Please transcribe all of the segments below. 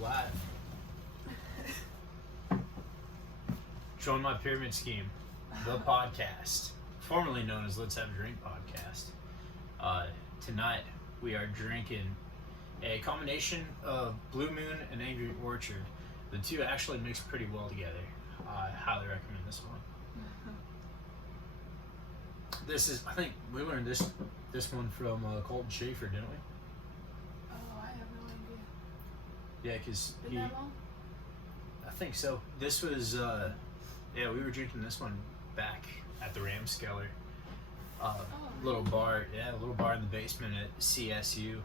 live. Join My Pyramid Scheme, the podcast, formerly known as Let's Have a Drink podcast. Tonight we are drinking a combination of Blue Moon and Angry Orchard. The two actually mix pretty well together. I highly recommend this one. This is, I think we learned this one from Colton Schaefer, didn't we? Oh, I have no idea. Yeah, because Been that long? I think so. This was, we were drinking this one back at the Ramskeller. Little bar, a little bar in the basement at CSU.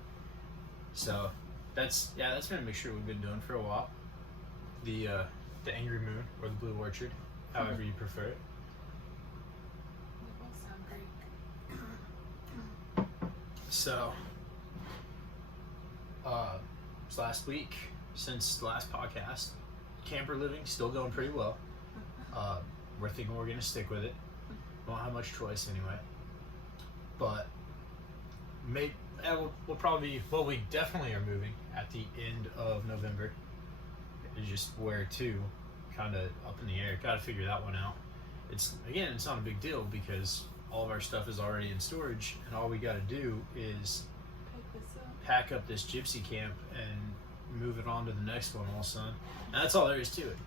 So that's been a mixture we've been doing for a while. The Angry Moon or the Blue Orchard, however you prefer it. They both sound great. So, it's last week since the last podcast. Camper living still going pretty well. We're thinking we're gonna stick with it. Won't have much choice anyway. But we'll probably we definitely are moving at the end of November. It's just where to, kind of up in the air. Got to figure that one out. It's not a big deal because all of our stuff is already in storage, and all we got to do is pack up this gypsy camp and move it on to the next one all of a sudden. And that's all there is to it.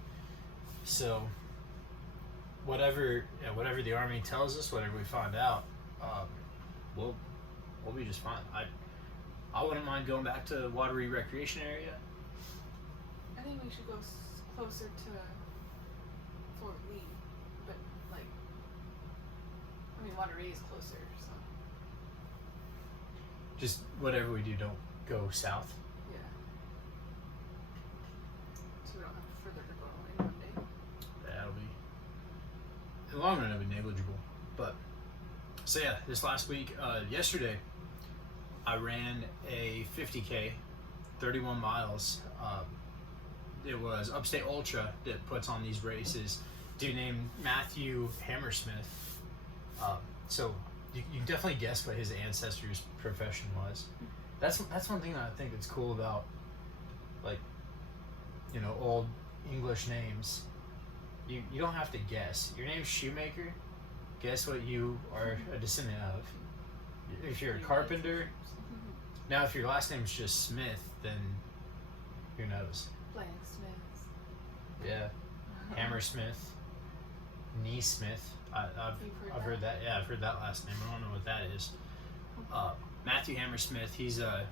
So whatever the Army tells us, whatever we find out, we'll be just fine. I wouldn't mind going back to Wateree Recreation Area. I think we should go closer to Fort Lee, but Wateree is closer, so. Just whatever we do, don't go south. Yeah. So we don't have further to go in one day. That'll be, in the long run, it'll be negligible. But, so yeah, this last week, yesterday, I ran a 50K, 31 miles. It was Upstate Ultra that puts on these races. Dude named Matthew Hammersmith. So you can definitely guess what his ancestors' profession was. That's one thing that I think that's cool about, old English names. You don't have to guess. Your name's Shoemaker. Guess what you are a descendant of. If you're a carpenter, now if your last name is just Smith, then who knows? Blacksmiths. Yeah, Hammersmith, Neesmith. I've heard that. Yeah, I've heard that last name. I don't know what that is. Matthew Hammersmith. He's a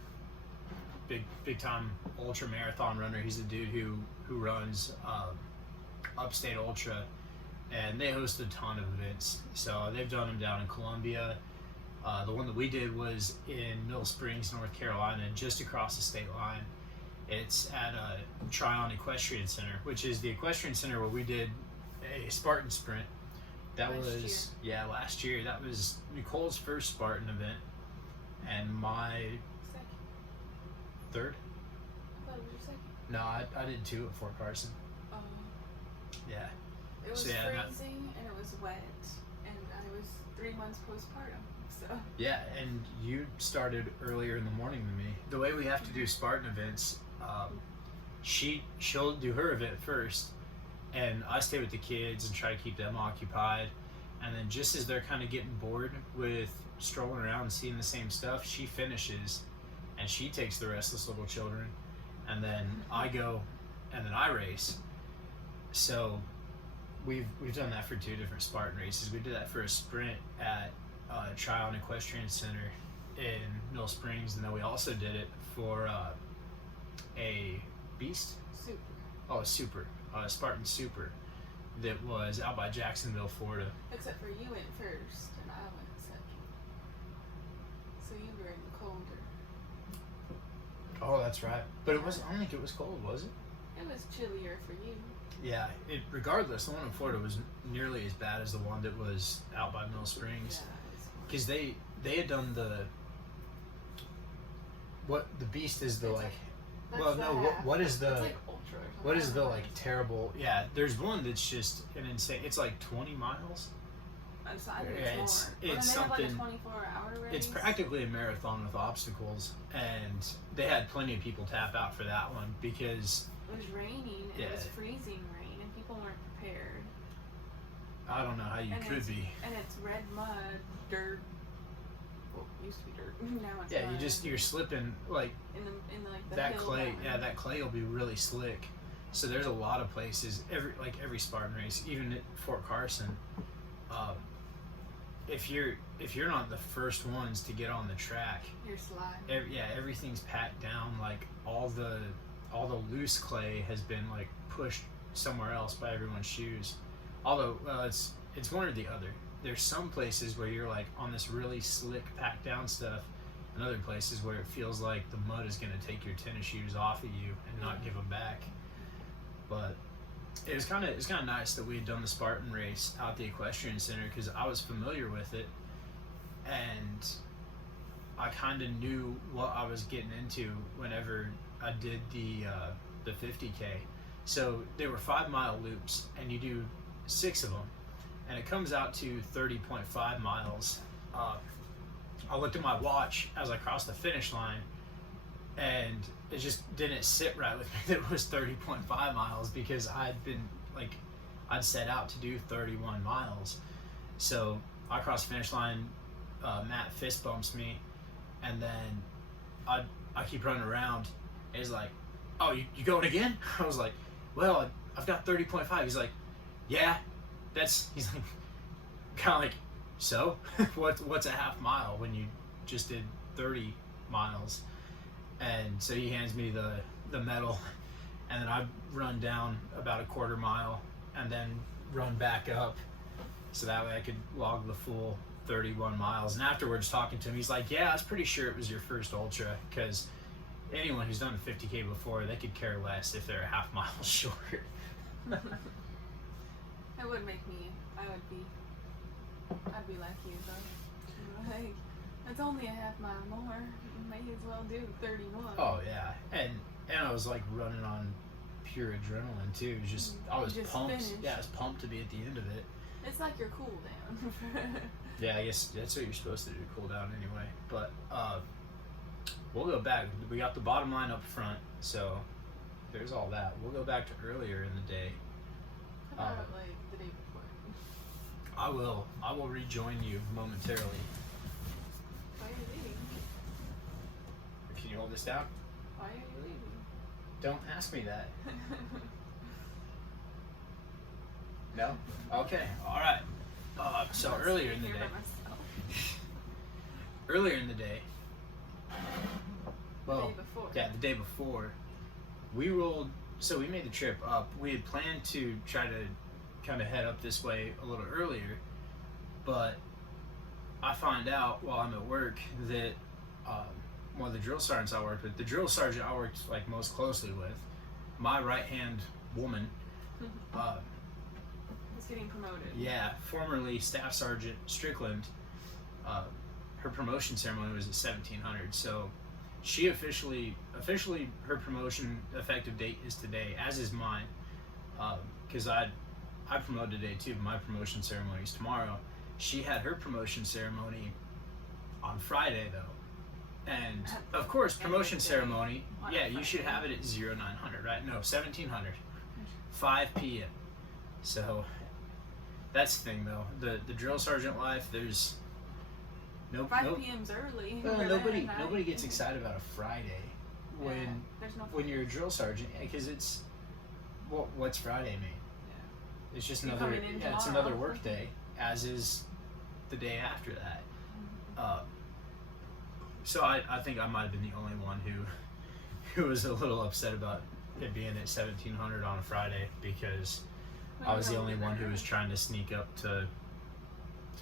big time ultra marathon runner. He's a dude who runs Upstate Ultra, and they host a ton of events. So they've done them down in Columbia. The one that we did was in Mill Springs, North Carolina, just across the state line. It's at Tryon Equestrian Center, which is the equestrian center where we did a Spartan sprint. Last year. That was Nicole's first Spartan event, and my third. I thought it was your second. No, I did two at Fort Carson. Yeah. It was So, freezing and it was wet, and I was 3 months postpartum. So. Yeah, and you started earlier in the morning than me. The way we have to do Spartan events, she'll do her event first, and I stay with the kids and try to keep them occupied. And then just as they're kind of getting bored with strolling around and seeing the same stuff, she finishes, and she takes the restless little children, and then I go, and then I race. So we've done that for 2 different Spartan races. We did that for a sprint at Tryon Equestrian Center in Mill Springs, and then we also did it for a beast. Super. Oh, a super, Spartan Super, that was out by Jacksonville, Florida. Except for you went first, and I went second. So you were in the colder. Oh, that's right. But it wasn't. I don't think it was cold, was it? It was chillier for you. Yeah. Regardless, the one in Florida was nearly as bad as the one that was out by Mill Springs. Yeah. Because they had done the beast is the what is the like ultra or what is the terrible, there's one that's just an insane, it's like 20 miles So I think Yeah, it's more. it's Well, something. They have like a 24-hour race. It's practically a marathon with obstacles, and they had plenty of people tap out for that one because it was raining. Yeah. It was freezing rain, and people weren't prepared. I don't know how you could be. And it's red mud, dirt. Well, it used to be dirt. Now it's Yeah, mud. you're slipping like in like the that hill clay. line. Yeah, that clay will be really slick. So there's a lot of places. Every Spartan race, even at Fort Carson. If you're not the first ones to get on the track, you're sliding. Everything's packed down. Like all the loose clay has been like pushed somewhere else by everyone's shoes. Although, it's one or the other. There's some places where you're like on this really slick packed down stuff, and other places where it feels like the mud is going to take your tennis shoes off of you and not give them back. But it was kind of nice that we had done the Spartan race out at the Equestrian Center because I was familiar with it, and I kind of knew what I was getting into whenever I did the 50K. So they were 5-mile loops, and you do 6 of them, and it comes out to 30.5 miles. I looked at my watch as I crossed the finish line, and it just didn't sit right with me that it was 30.5 miles because I'd set out to do 31 miles. So I crossed the finish line, Matt fist bumps me, and then I keep running around, and he's like, "Oh, you going again?" I was like, "Well, I've got 30.5. He's like, "Yeah, he's like, kind of like, so what's a half mile when you just did 30 miles? And so he hands me the medal, and then I run down about a quarter mile and then run back up so that way I could log the full 31 miles. And afterwards, talking to him, he's like, "Yeah, I was pretty sure it was your first ultra because anyone who's done a 50K before, they could care less if they're a half mile short." It would make me. I'd be like you though. Like, it's only a half mile more. You may as well do 31. Oh yeah, and I was like running on pure adrenaline too. It was just I was pumped. Finished. Yeah, I was pumped to be at the end of it. It's like your cool down. Yeah, I guess that's what you're supposed to do, cool down anyway. But we'll go back. We got the bottom line up front, so there's all that. We'll go back to earlier in the day. How about like the day before? I will rejoin you momentarily. Why are you leaving? Can you hold this down? Why are you leaving? Don't ask me that. No? Okay. All right. So earlier in the day. Earlier in the day. Well, yeah, the day before, we rolled. So we made the trip up. We had planned to try to kind of head up this way a little earlier, but I find out while I'm at work that one of the drill sergeants I worked with, the drill sergeant I worked like most closely with, my right hand woman, was getting promoted. yeah, formerly Staff Sergeant Strickland, her promotion ceremony was at 1700. So she officially her promotion effective date is today, as is mine, because I promoted today too. My promotion ceremony is tomorrow. She had her promotion ceremony on Friday though, and of course promotion ceremony. Yeah, you should have it at 0900, right? No, 1700, 5 p.m. So that's the thing though. The drill sergeant life, there's 5 p.m.'s early. Well, nobody gets excited about a Friday when you're a drill sergeant, because it's what's Friday mean? Yeah. It's just another work day, as is the day after that. So I think I might have been the only one who was a little upset about it being at 1700 on a Friday, because I was the only one who was trying to sneak up to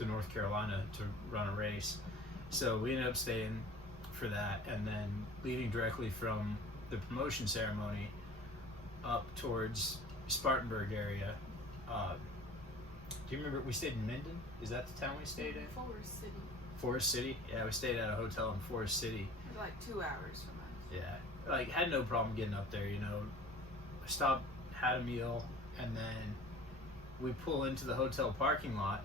North Carolina to run a race. So we ended up staying for that, and then leaving directly from the promotion ceremony up towards Spartanburg area. Do you remember we stayed in Minden? Is that the town we stayed in? Forest City. Forest City? Yeah, we stayed at a hotel in Forest City. It was like 2 hours from us. Yeah, like had no problem getting up there, you know. Stopped, had a meal, and then we pull into the hotel parking lot,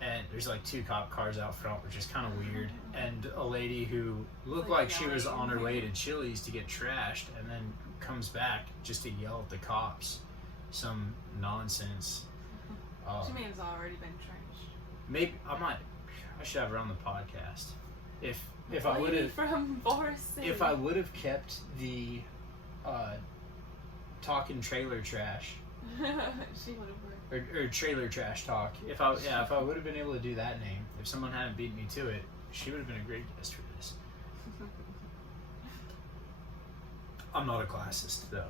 and there's like 2 cop cars out front, which is kind of weird, and a lady who looked like she was on her way to Chili's to get trashed, and then comes back just to yell at the cops some nonsense. She may have already been trashed. Maybe I should have her on the podcast. If I would have from Forest City. If I would have kept the talking trailer trash, she would have worked. or trailer trash talk. If I would have been able to do that name, if someone hadn't beat me to it, she would have been a great guest for this. I'm not a classist though.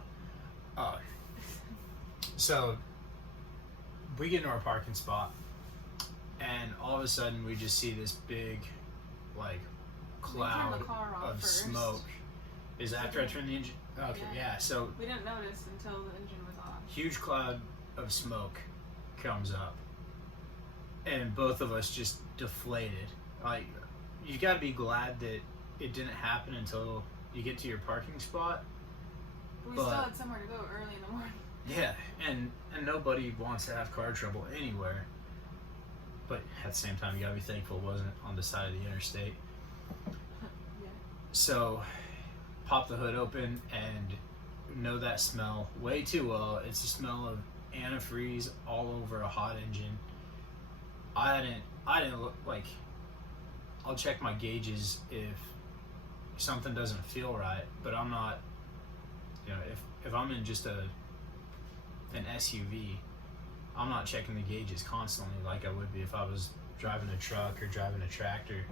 So we get into our parking spot, and all of a sudden we just see this big, like, cloud of smoke. Is after I turn the engine? Okay, yeah. So we didn't notice until the engine was on. Huge cloud of smoke comes up, and both of us just deflated. Like, you got to be glad that it didn't happen until you get to your parking spot. But we still had somewhere to go early in the morning. Yeah, and nobody wants to have car trouble anywhere. But at the same time, you gotta be thankful it wasn't on the side of the interstate. Yeah. So, pop the hood open and know that smell way too well. It's the smell of antifreeze all over a hot engine. I didn't look like. I'll check my gauges if something doesn't feel right, but I'm not. You know, if I'm in just an SUV, I'm not checking the gauges constantly like I would be if I was driving a truck or driving a tractor.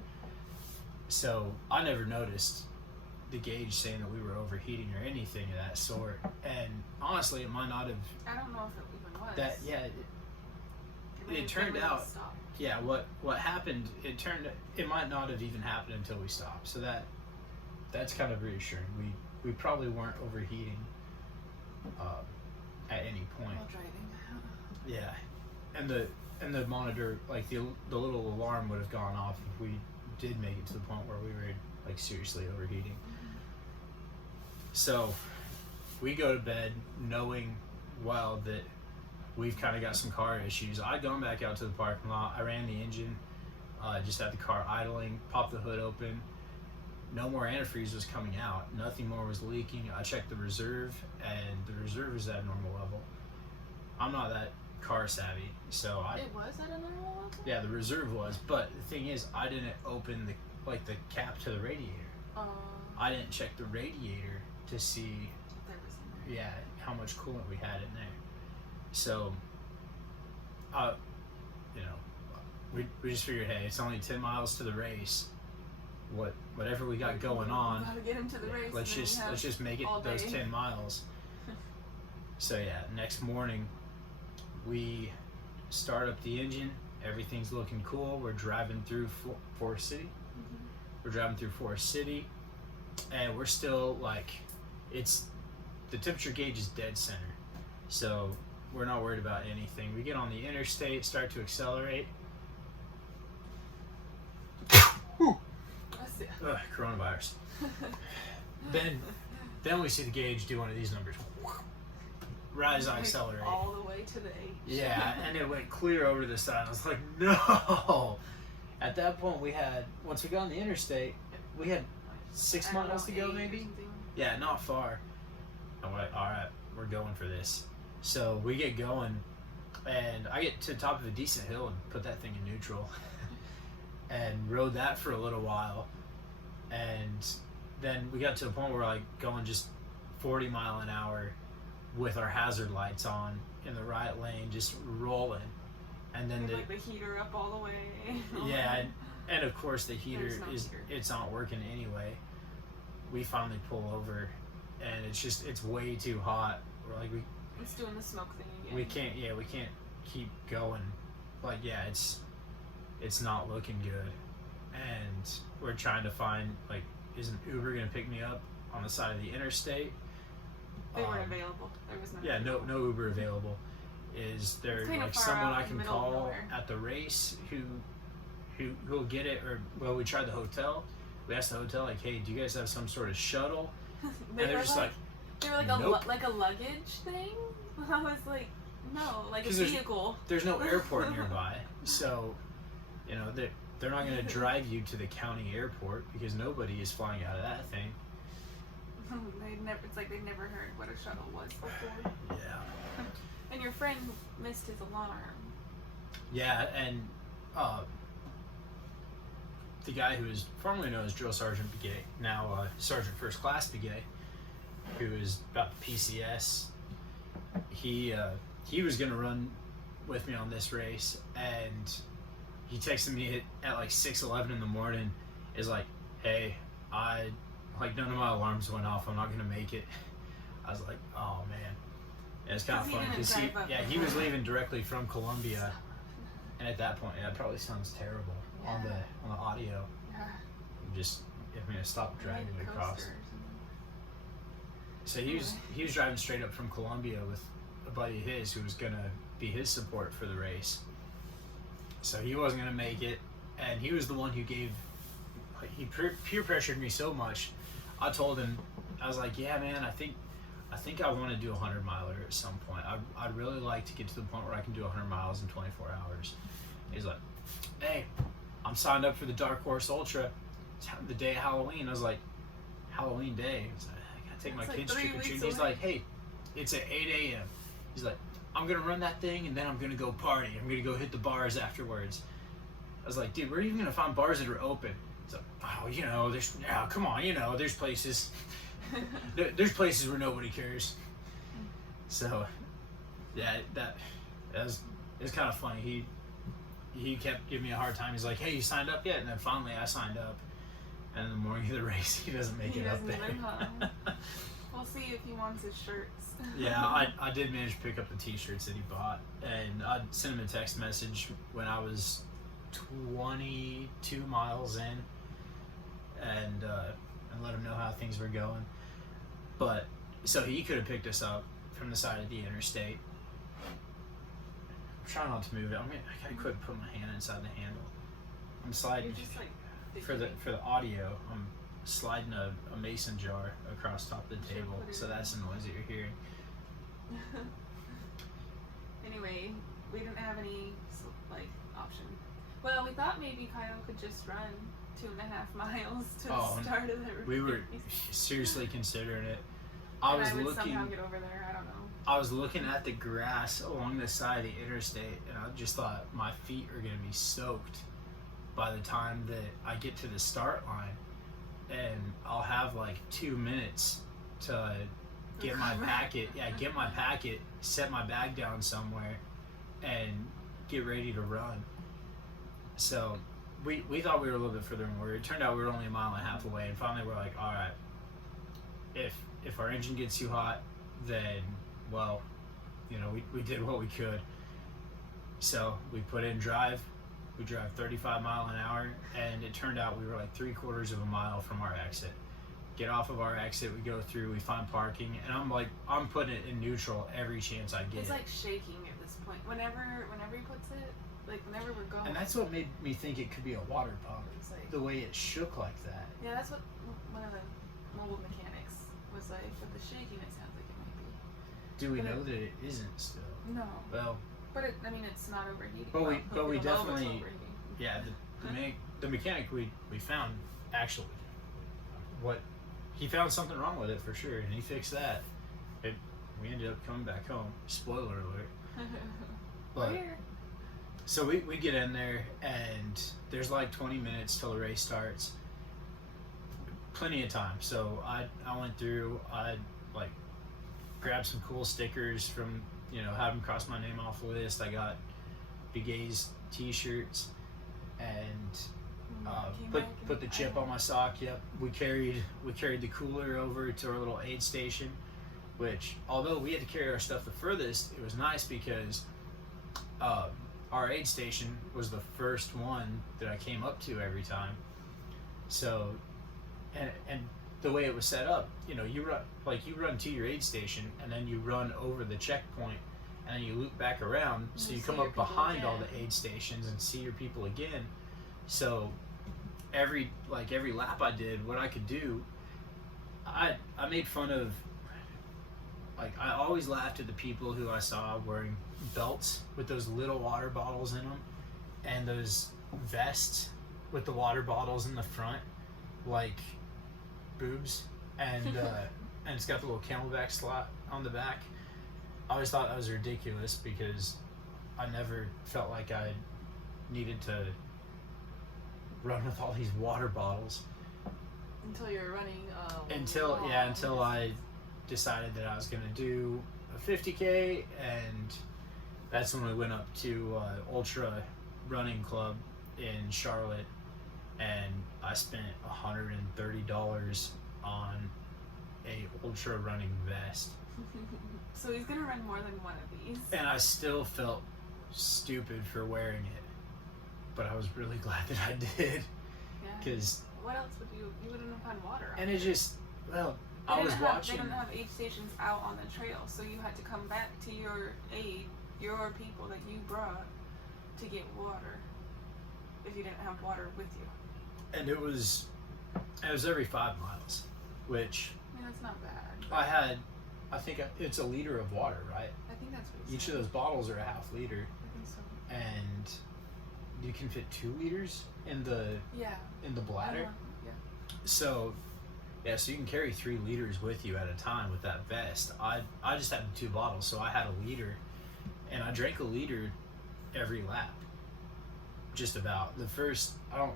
So I never noticed the gauge saying that we were overheating or anything of that sort. And honestly, it might not have. I don't know if it even was. That it turned out. Yeah, what happened? It might not have even happened until we stopped. So that's kind of reassuring. We probably weren't overheating at any point. While driving. Yeah, and the monitor, like the little alarm would have gone off if we did make it to the point where we were like seriously overheating. So we go to bed knowing well that we've kind of got some car issues. I'd gone back out to the parking lot. I ran the engine, just had the car idling, popped the hood open. No more antifreeze was coming out. Nothing more was leaking. I checked the reserve, and the reserve is at a normal level. I'm not that car savvy, so It was at a normal level? Yeah, the reserve was, but the thing is, I didn't open the cap to the radiator. I didn't check the radiator to see There was in there. yeah, how much coolant we had in there. So, we just figured, hey, it's only 10 miles to the race. Whatever we got going on, Gotta get him to the race. let's just make it those 10 miles. So yeah, next morning we start up the engine. Everything's looking cool. We're driving through Forest City. Mm-hmm. We're driving through Forest City, and we're still like, the temperature gauge is dead center, so we're not worried about anything. We get on the interstate, start to accelerate. Ugh, coronavirus. Then we see the gauge do one of these numbers. Right as I accelerate. All the way to the H. Yeah, and it went clear over to the side. I was like, no! At that point, once we got on the interstate, we had 6 miles to go, maybe? Yeah, not far. I'm like, alright, we're going for this. So we get going, and I get to the top of a decent hill and put that thing in neutral. And rode that for a little while. And then we got to a point where we're like going just 40 mile an hour with our hazard lights on in the right lane, just rolling. And then the heater up all the way. Yeah, and of course the heater it's not working anyway. We finally pull over, and it's way too hot. We're like, it's doing the smoke thing again. We can't keep going. Like, yeah, it's not looking good. And we're trying to find, like, is an Uber gonna pick me up on the side of the interstate? They weren't available. There was no Uber available. Is there like someone I can call at the race who'll get it? Or, well, we tried the hotel. We asked the hotel, like, hey, do you guys have some sort of shuttle? They were nope. like a luggage thing. I was like, no, like a vehicle. There's no airport nearby, so You know, they're not going to drive you to the county airport because nobody is flying out of that thing. It's like they've never heard what a shuttle was before. Yeah. And your friend missed his alarm. Yeah, and the guy who is formerly known as Drill Sergeant Begay, now Sergeant First Class Begay, who is about the PCS, he was going to run with me on this race, and he texted me at like 6:11 in the morning, is like, hey, none of my alarms went off, I'm not going to make it. I was like, oh man. And it's kind of funny because he was leaving directly from Columbia, and at that point, yeah, it probably sounds terrible on the audio. Yeah. Just, I mean, I stopped dragging it across. So he was driving straight up from Columbia with a buddy of his who was gonna be his support for the race. So he wasn't gonna make it, and he was the one who he peer pressured me so much. I told him, I was like, yeah, man, I think I want to do a 100-miler at some point. I'd really like to get to the point where I can do 100 miles in 24 hours. He's like, hey, I'm signed up for the Dark Horse Ultra. It's the day of Halloween. I was like, Halloween day? He's like, I gotta take my kids trick-or-treating. He's like, hey, it's at 8 a.m. He's like, I'm gonna run that thing and then I'm gonna go party. I'm gonna go hit the bars afterwards. I was like, dude, where are you even gonna find bars that are open? He's like, oh, come on, there's places. There's places where nobody cares. So, yeah, it's kind of funny. He kept giving me a hard time. He's like, hey, you signed up yet? And then finally I signed up. And in the morning of the race, he doesn't make it up there. We'll see if he wants his shirts. Yeah, I did manage to pick up the t-shirts that he bought. And I sent him a text message when I was 22 miles in and let him know how things were going. But, so he could have picked us up from the side of the interstate. I'm trying not to move it. I gotta quit putting my hand inside the handle. I'm sliding for the audio. I'm sliding a mason jar across top of the table, so that's the noise that you're hearing. Anyway, we didn't have any option. Well, we thought maybe Kyle could just run 2.5 miles to the start of the race. We were seriously considering it. I would somehow get over there. I don't know. I was looking at the grass along the side of the interstate, and I just thought my feet are going to be soaked by the time that I get to the start line, and I'll have 2 minutes to get my packet. Yeah, get my packet, set my bag down somewhere, and get ready to run. So we thought we were a little bit further than we were. It turned out we were only 1.5 miles away, and finally we're like, all right, if our engine gets too hot, then we did what we could. So we put in drive. We drive 35 miles an hour, and it turned out we were 3/4 of a mile from our exit. Get off of our exit, we go through, we find parking, and I'm putting it in neutral every chance I get. It's shaking at this point. Whenever he puts it, whenever we're going. And that's what made me think it could be a water pump. The way it shook like that. Yeah, that's what one of the mobile mechanics was like. But the shaking, it sounds like it might be. Do we know that it isn't still? No. Well. But it's not overheating. But we definitely. Yeah, the mechanic we found actually, he found something wrong with it for sure, and he fixed that. We ended up coming back home. Spoiler alert. But so we get in there, and there's 20 minutes till the race starts. Plenty of time. So I went through. I grabbed some cool stickers from have them cross my name off the list. I got Begay's t-shirts and put the chip on my sock. Yep. We carried the cooler over to our little aid station, which although we had to carry our stuff the furthest, it was nice because our aid station was the first one that I came up to every time. So and the way it was set up, you run to your aid station and then you run over the checkpoint and then you loop back around, so you come up behind all the aid stations and see your people again. So every lap I did, what I could do, I made fun of, I always laughed at the people who I saw wearing belts with those little water bottles in them and those vest with the water bottles in the front, like boobs, and and it's got the little Camelback slot on the back. I always thought that was ridiculous because I never felt like I needed to run with all these water bottles. Until you're running. Until I decided that I was gonna do a 50K, and that's when we went up to Ultra Running Club in Charlotte, and I spent $130 on a ultra running vest. So he's gonna run more than one of these. And I still felt stupid for wearing it, but I was really glad that I did. Yeah. Because what else would you wouldn't have had water on. And it just, well, I was watching. They didn't have aid stations out on the trail, so you had to come back to your aid, your people that you brought, to get water. If you didn't have water with you. And it was every 5 miles, which I mean, that's not bad. I think it's a liter of water, right? I think that's what Each of those bottles are a half liter. I think so. And you can fit 2 liters in the bladder. Yeah. So you can carry 3 liters with you at a time with that vest. I just had 2 bottles, so I had a liter, and I drank a liter every lap. Just about the first. I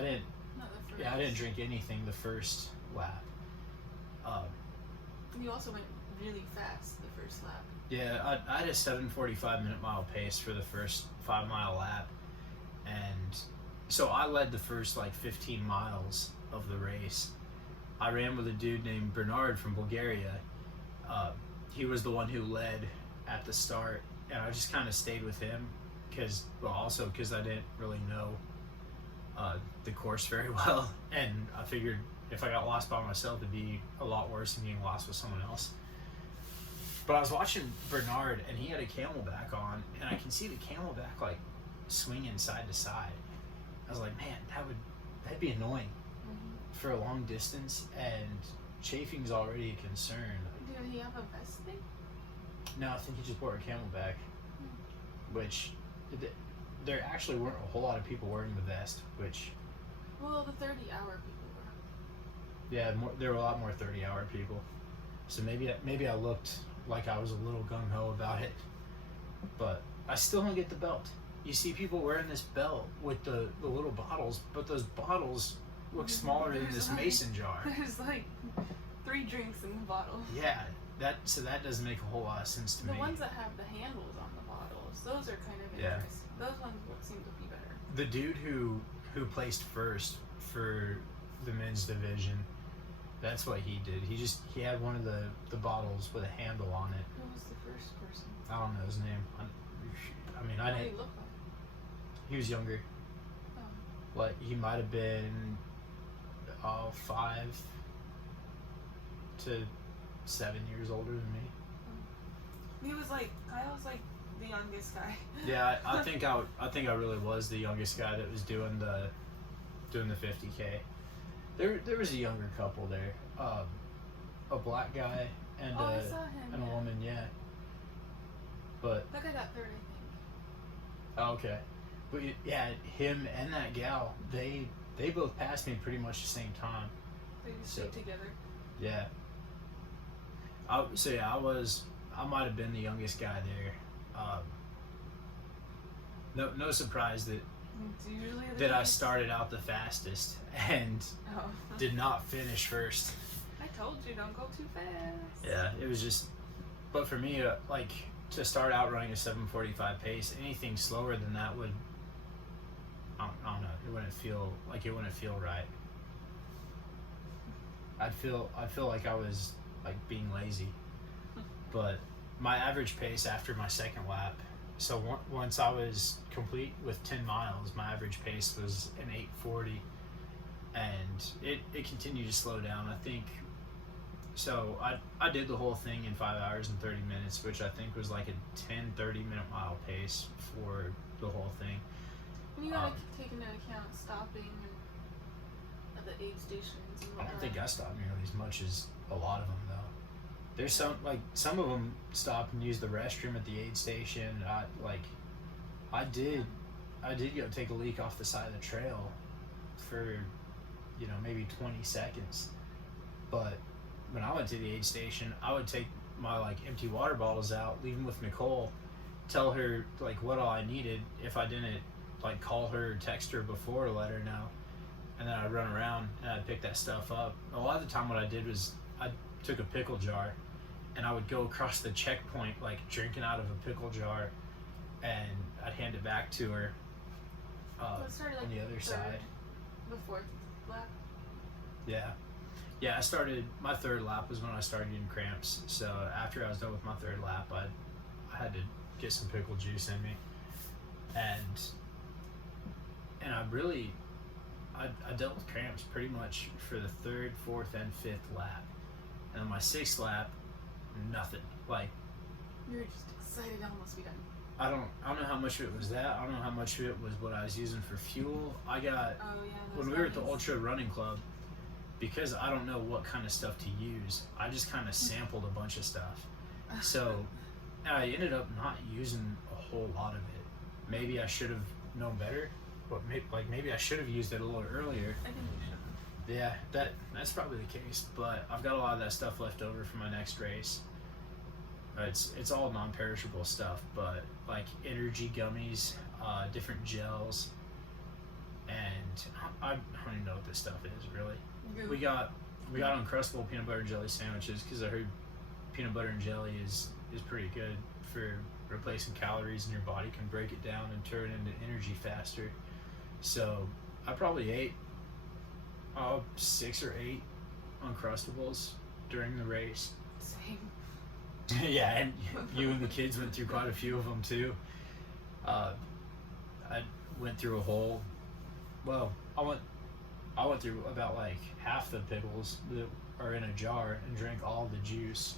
didn't drink anything the first lap. You also went really fast the first lap. Yeah, I had a 7:45 minute mile pace for the first 5 mile lap, and so I led the first 15 miles of the race. I ran with a dude named Bernard from Bulgaria. He was the one who led at the start, and I just kind of stayed with him because I didn't really know the course very well, and I figured if I got lost by myself, it'd be a lot worse than getting lost with someone else. But I was watching Bernard, and he had a Camelback on, and I can see the Camelback swinging side to side. I was like, man, that'd be annoying for a long distance, and chafing's already a concern. Did he have a vest thing? No, I think he just wore a Camelback, which there actually weren't a whole lot of people wearing the vest, which... Well, the 30-hour people were. Yeah, there were a lot more 30-hour people. So maybe I looked like I was a little gung-ho about it, but I still don't get the belt. You see people wearing this belt with the little bottles, but those bottles look smaller than this mason jar. There's 3 drinks in the bottle. Yeah, that doesn't make a whole lot of sense to me. The ones that have the handles on the bottles, those are kind of interesting. Those ones seem to be better. The dude who placed first for the men's division, that's what he did. He had one of the bottles with a handle on it. Who was the first person? I don't know his name. I What did he look like? He was younger. Oh. He might have been 5 to 7 years older than me. He was Kyle was the youngest guy. Yeah, I think I really was the youngest guy that was doing the 50K. There was a younger couple there, a black guy and I saw him, and a woman, yeah. But look at that third, I think. okay, but yeah, him and that gal, they both passed me pretty much the same time. They stayed together. Yeah. I might have been the youngest guy there. No surprise that I started out the fastest and did not finish first. I told you, don't go too fast. Yeah, it was just, but for me, to start out running a 7:45 pace, anything slower than that would, I don't know, it wouldn't feel right. I'd feel like I was being lazy. But my average pace after my second lap, so once I was complete with 10 miles, my average pace was an 8:40, and it continued to slow down. I think, so I did the whole thing in 5 hours and 30 minutes, which I think was a 30-minute mile pace for the whole thing. And you gotta take into account stopping at the aid stations and I don't think I stopped nearly as much as a lot of them, though. There's some of them stop and use the restroom at the aid station. I I did go take a leak off the side of the trail for, maybe 20 seconds. But when I went to the aid station, I would take my like empty water bottles out, leave them with Nicole, tell her like what all I needed. If I didn't like call her or text her before to let her know, and then I'd run around and I'd pick that stuff up. A lot of the time what I did was I took a pickle jar and I would go across the checkpoint like drinking out of a pickle jar, and I'd hand it back to her on the other side. The fourth lap? Yeah, my third lap was when I started getting cramps. So after I was done with my third lap, I had to get some pickle juice in me. And I dealt with cramps pretty much for the third, fourth, and fifth lap. And on my sixth lap, nothing. Like, you were just excited to almost be done. I don't know how much of it was that. I don't know how much of it was what I was using for fuel. When we were at the Ultra Running Club, because I don't know what kind of stuff to use, I just kind of sampled a bunch of stuff. So I ended up not using a whole lot of it. Maybe I should have known better, but maybe I should have used it a little earlier. I think you should. Yeah, that's probably the case. But I've got a lot of that stuff left over for my next race. It's all non-perishable stuff, but like energy gummies, different gels, and I don't even know what this stuff is really. We got Uncrustable peanut butter and jelly sandwiches because I heard peanut butter and jelly is pretty good for replacing calories, and your body can break it down and turn it into energy faster. So I probably ate 6 or 8 Uncrustables during the race. Same. Yeah, and you and the kids went through quite a few of them too. I went through I went through about like half the pickles that are in a jar and drank all the juice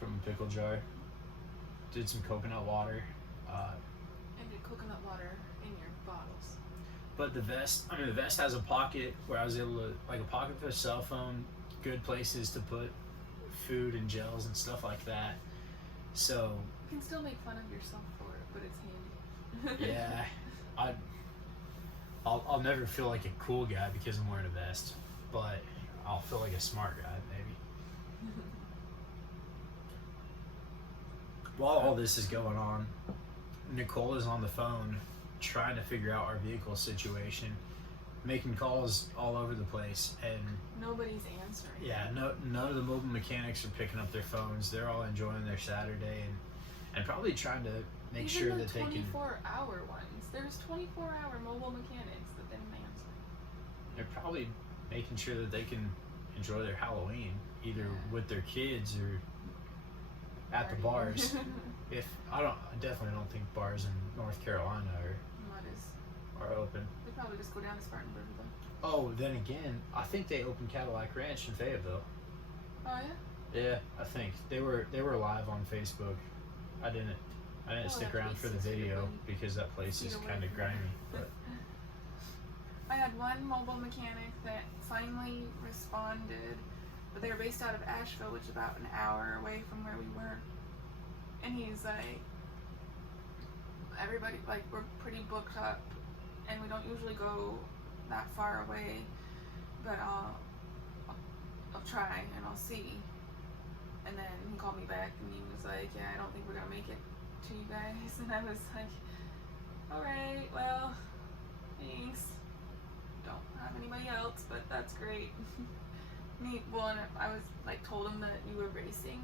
from a pickle jar. Did some coconut water. And did coconut water in your bottles. But the vest has a pocket where I was able to, like a pocket for a cell phone, good places to put food and gels and stuff like that. So you can still make fun of yourself for it, but it's handy. Yeah, I'll never feel like a cool guy because I'm wearing a vest, but I'll feel like a smart guy maybe. While all this is going on, Nicole is on the phone trying to figure out our vehicle situation, making calls all over the place, and nobody's answering. Yeah, none of the mobile mechanics are picking up their phones. They're all enjoying their Saturday and probably trying to make Even sure the that they can. 24-hour ones. There's 24-hour mobile mechanics that didn't answer. They're probably making sure that they can enjoy their Halloween, either with their kids or at the bars. I definitely don't think bars in North Carolina are open. They probably just go down to Spartanburg though. Oh, then again, I think they opened Cadillac Ranch in Fayetteville. Oh yeah? Yeah, I think they were live on Facebook. I didn't stick around for the video because that place is kind of grimy. But I had one mobile mechanic that finally responded, but they were based out of Asheville, which is about an hour away from where we were. And he's like, everybody, like, we're pretty booked up, and we don't usually go that far away, but I'll try and I'll see. And then he called me back and he was like, yeah, I don't think we're gonna make it to you guys. And I was like, alright, well, thanks. Don't have anybody else, but that's great. And I was like, told him that you were racing.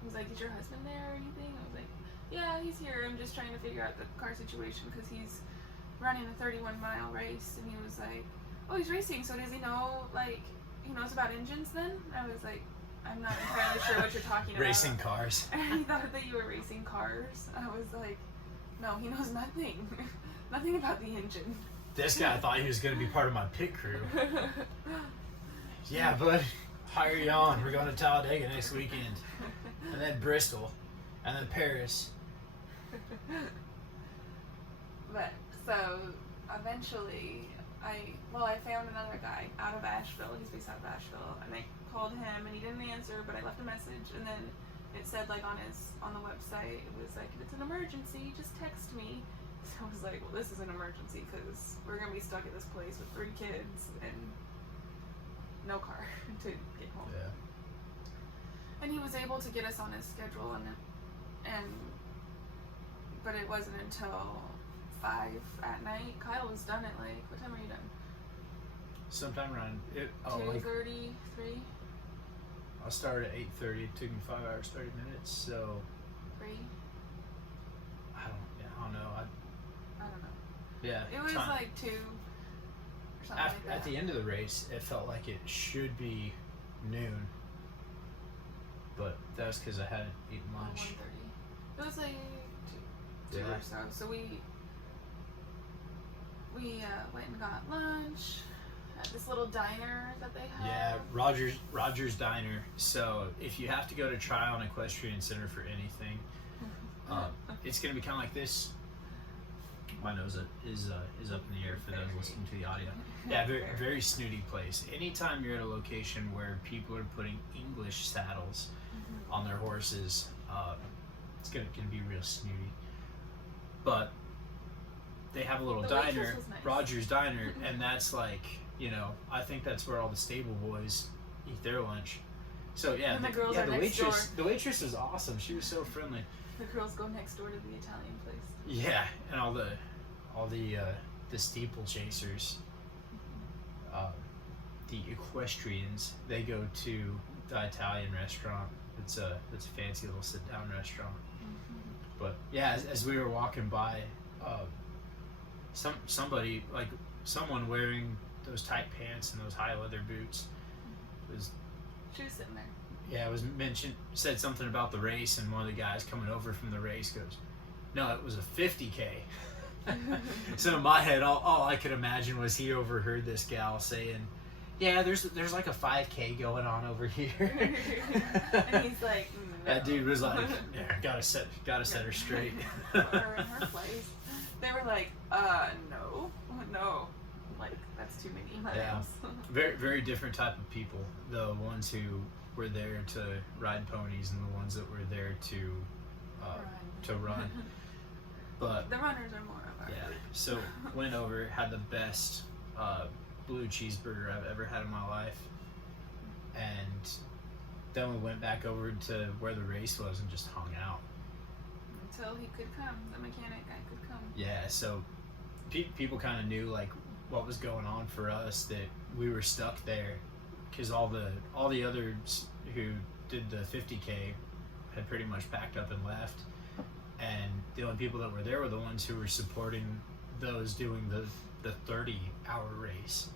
He was like, is your husband there or anything? I was like, yeah, he's here. I'm just trying to figure out the car situation because he's running a 31-mile race. And he was like, oh, he's racing, so does he know, like, he knows about engines then? I was like, I'm not entirely sure what you're talking about. Racing cars. And he thought that you were racing cars. I was like, no, he knows nothing. Nothing about the engine. This guy thought he was going to be part of my pit crew. Yeah, bud, hire you on. We're going to Talladega next weekend. And then Bristol. And then Paris. But, so, eventually, I found another guy out of Asheville. He's based out of Asheville. And I called him, and he didn't answer, but I left a message. And then it said, like, on the website, it was like, if it's an emergency, just text me. So I was like, well, this is an emergency because we're going to be stuck at this place with 3 kids and no car to get home. Yeah. And he was able to get us on his schedule, but it wasn't until 5 at night. Kyle was done at like, what time are you done? Sometime around 2:30, 3? I started at 8:30. It took me 5 hours 30 minutes. So 3? I don't know. I don't know. Yeah. It was like 2 or something like that. At the end of the race, it felt like it should be noon, but that was because I hadn't eaten lunch. 1:30. It was like 2 or so. So we went and got lunch at this little diner that they have. Yeah, Rogers Diner. So if you have to go to Tryon Equestrian Center for anything, it's gonna be kind of like this. My nose is up in the air for those listening to the audio. Yeah, very snooty place. Anytime you're at a location where people are putting English saddles on their horses, it's gonna be real snooty. But they have a little diner, nice. Rogers Diner, and that's like, I think that's where all the stable boys eat their lunch. So yeah, the waitress is awesome. She was so friendly. The girls go next door to the Italian place. Yeah, and all the steeplechasers, the equestrians, they go to the Italian restaurant. It's a fancy little sit down restaurant. But yeah, as we were walking by, someone wearing those tight pants and those high leather boots she was sitting there. Yeah, said something about the race, and one of the guys coming over from the race goes, "No, it was a 50K." So in my head, all I could imagine was he overheard this gal saying, "Yeah, there's like a 5K going on over here." And he's like, no. That dude was like, "Yeah, gotta set her straight." Or in her place, they were like, no, like that's too many miles. Yeah, very very different type of people. The ones who were there to ride ponies and the ones that were there to run. But the runners are more of our group. So went over, had the best blue cheeseburger I've ever had in my life, and then we went back over to where the race was and just hung out until he could come. The mechanic guy could come. Yeah, so people kind of knew like what was going on for us, that we were stuck there because all the others who did the 50K had pretty much packed up and left, and the only people that were there were the ones who were supporting those doing the 30-hour race,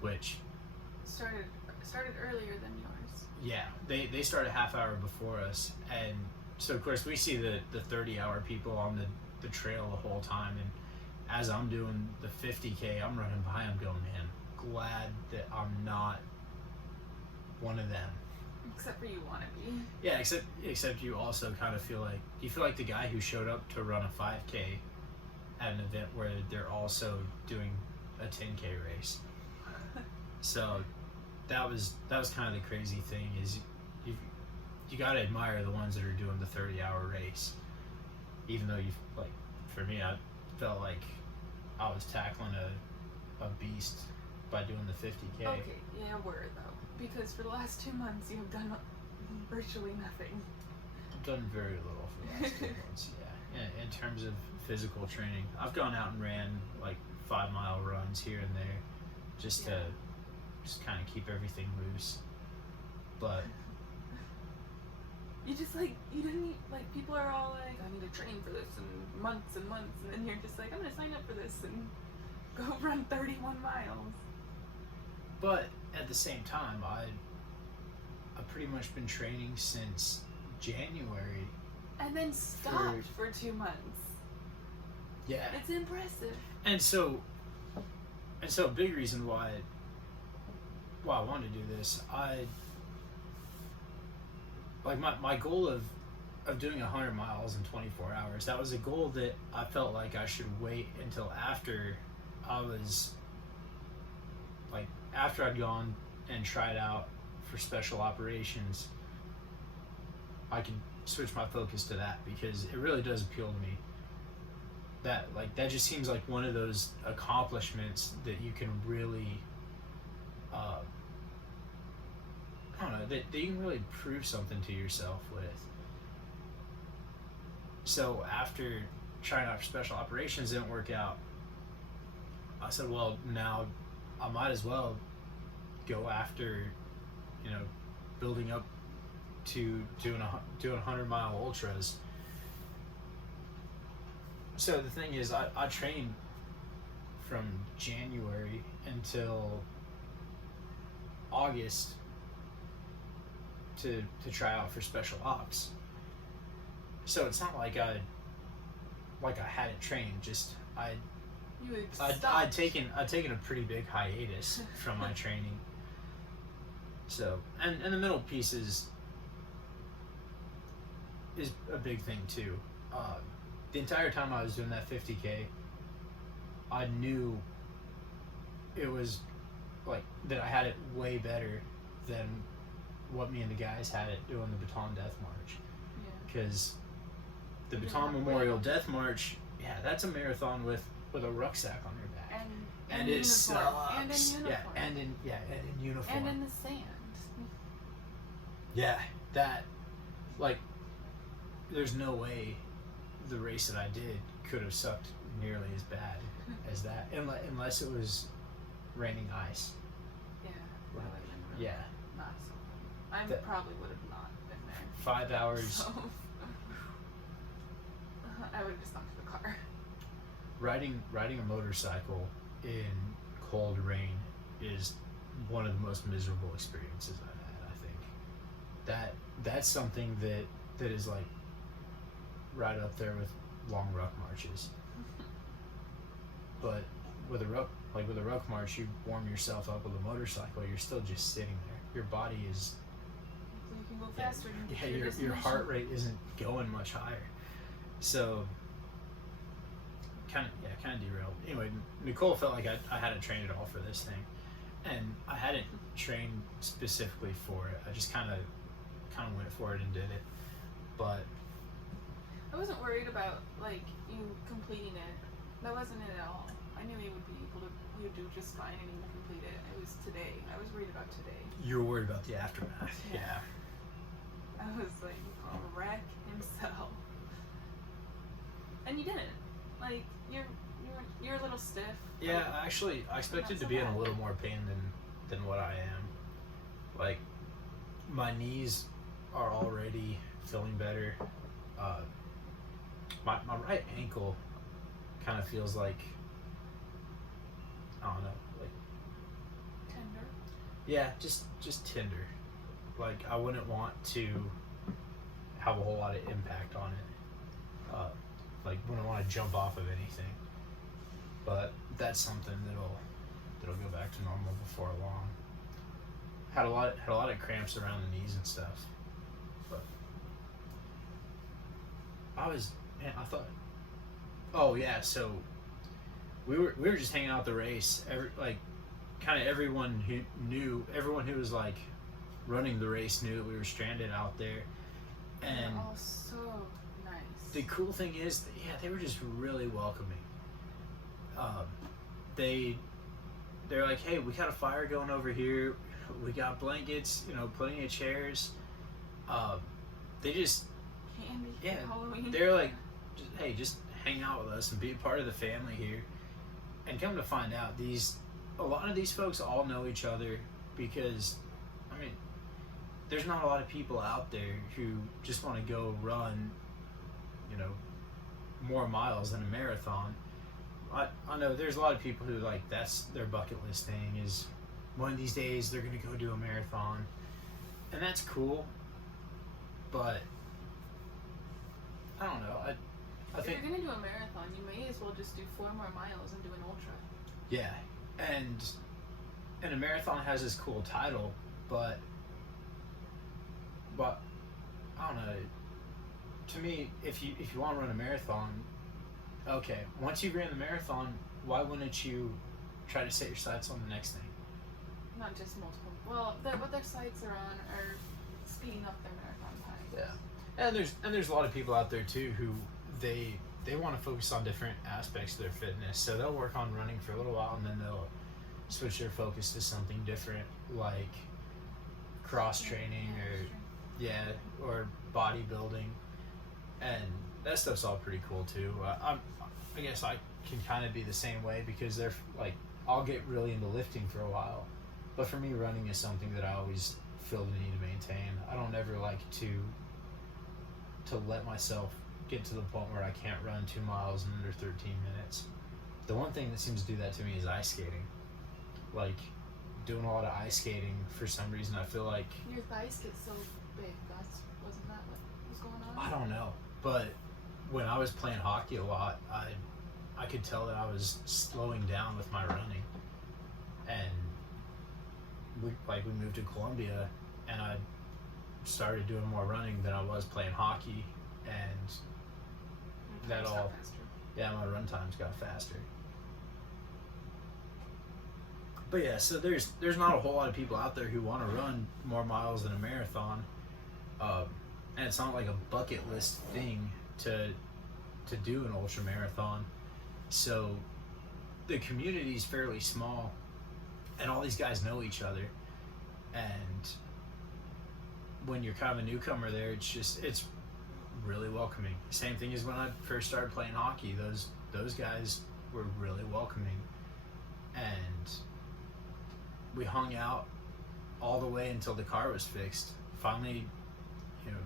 which started earlier than yours. Yeah, they started a half hour before us, and so of course we see the 30-hour people on the trail the whole time, and as I'm doing the 50K, I'm running by them going, man, glad that I'm not one of them. Except for you want to be. Yeah, except you also kind of feel like the guy who showed up to run a 5K at an event where they're also doing a 10K race. So that was kind of the crazy thing, is you got to admire the ones that are doing the 30-hour race, even though for me, I felt like I was tackling a beast by doing the 50K. Okay, yeah, were though, because for the last 2 months you have done virtually nothing. I've done very little for the last 2 months. Yeah, in terms of physical training, I've gone out and ran like 5-mile runs here and there, just to kind of keep everything loose. But you didn't people are all like, I need to train for this and months, and then you're just like, I'm gonna sign up for this and go run 31 miles. But at the same time, I've pretty much been training since January. And then stopped for 2 months. Yeah. It's impressive. And so a big reason why I wanted to do this, my goal of doing 100 miles in 24 hours, that was a goal that I felt like I should wait until after I'd gone and tried out for special operations. I could switch my focus to that, because it really does appeal to me. that just seems like one of those accomplishments that you can really I don't know, that you can really prove something to yourself with. So after trying out for special operations didn't work out, I said, well, now I might as well go after, building up to doing 100-mile ultras. So the thing is, I trained from January until August to try out for special ops. So it's not like I hadn't trained. Just I'd taken a pretty big hiatus from my training. So and the middle piece is a big thing too. The entire time I was doing that 50K, I knew it was like that I had it way better than what me and the guys had it doing the Baton Death March. Because the Baton Memorial Death March, that's a marathon with a rucksack on your back. And it sucks. And in uniform. And in uniform. And in the sand. Yeah, that, like, there's no way the race that I did could have sucked nearly as bad as that, unless it was raining ice. Yeah, that would have been yeah. Not so fun. I probably would have not been there. 5 hours. So, I would have just gone to the car. Riding a motorcycle in cold rain is one of the most miserable experiences I've had, I think. That's something that is like right up there with long ruck marches. But with a ruck march, you warm yourself up with a motorcycle, you're still just sitting there. Your body is, So you can go faster. your heart rate isn't going much higher. So kind of derailed. Anyway, Nicole felt like I hadn't trained at all for this thing, and I hadn't trained specifically for it. I just kind of went for it and did it. But I wasn't worried about like you completing it. That wasn't it at all. I knew you would be able to. You would do just fine and you would complete it. It was today. I was worried about today. you were worried about the aftermath. Yeah. I was like, gonna wreck himself. And you didn't. Like you're a little stiff. Yeah, actually, I expected to be in a little more pain than what I am. Like, my knees are already feeling better. My right ankle kind of feels like, I don't know, like Tender. Yeah, just tender. Like, I wouldn't want to have a whole lot of impact on it. Like, wouldn't want to jump off of anything. But that's something that'll go back to normal before long. Had a lot of cramps around the knees and stuff. But I thought, oh yeah, so we were just hanging out the race. Everyone who was like running the race knew that we were stranded out there. And they're all so nice. The cool thing is, they were just really welcoming. They're like, hey, we got a fire going over here. We got blankets, plenty of chairs. They just, Candy, Halloween. They're like, hey, just hang out with us and be a part of the family here. And come to find out, a lot of these folks all know each other because, I mean, there's not a lot of people out there who just want to go run, more miles than a marathon. I know there's a lot of people who, like, that's their bucket list thing, is one of these days they're going to go do a marathon. And that's cool, but I don't know. I think if you're going to do a marathon, you may as well just do 4 more miles and do an ultra. Yeah, and a marathon has this cool title, but I don't know. To me, if you want to run a marathon, okay, once you've ran the marathon, why wouldn't you try to set your sights on the next thing? Not just multiple. Well, what their sights are on are speeding up their marathon time. Yeah, and there's a lot of people out there too who they they want to focus on different aspects of their fitness. So they'll work on running for a little while, and then they'll switch their focus to something different, like cross training or bodybuilding, and that stuff's all pretty cool too. I guess I can kind of be the same way, because they're like, I'll get really into lifting for a while, but for me, running is something that I always feel the need to maintain. I don't ever like to let myself get to the point where I can't run 2 miles in under 13 minutes. The one thing that seems to do that to me is ice skating. Like, doing a lot of ice skating, for some reason, I feel like... Your thighs get so big. Wasn't that what was going on? I don't know. But when I was playing hockey a lot, I could tell that I was slowing down with my running. And we moved to Columbia, and I started doing more running than I was playing hockey, and that all... Yeah, my run times got faster. But yeah, so there's not a whole lot of people out there who want to run more miles than a marathon, and it's not like a bucket list thing to do an ultra marathon. So the community is fairly small, and all these guys know each other. And when you're kind of a newcomer there, it's really welcoming. Same thing as when I first started playing hockey. Those guys were really welcoming, and we hung out all the way until the car was fixed. Finally,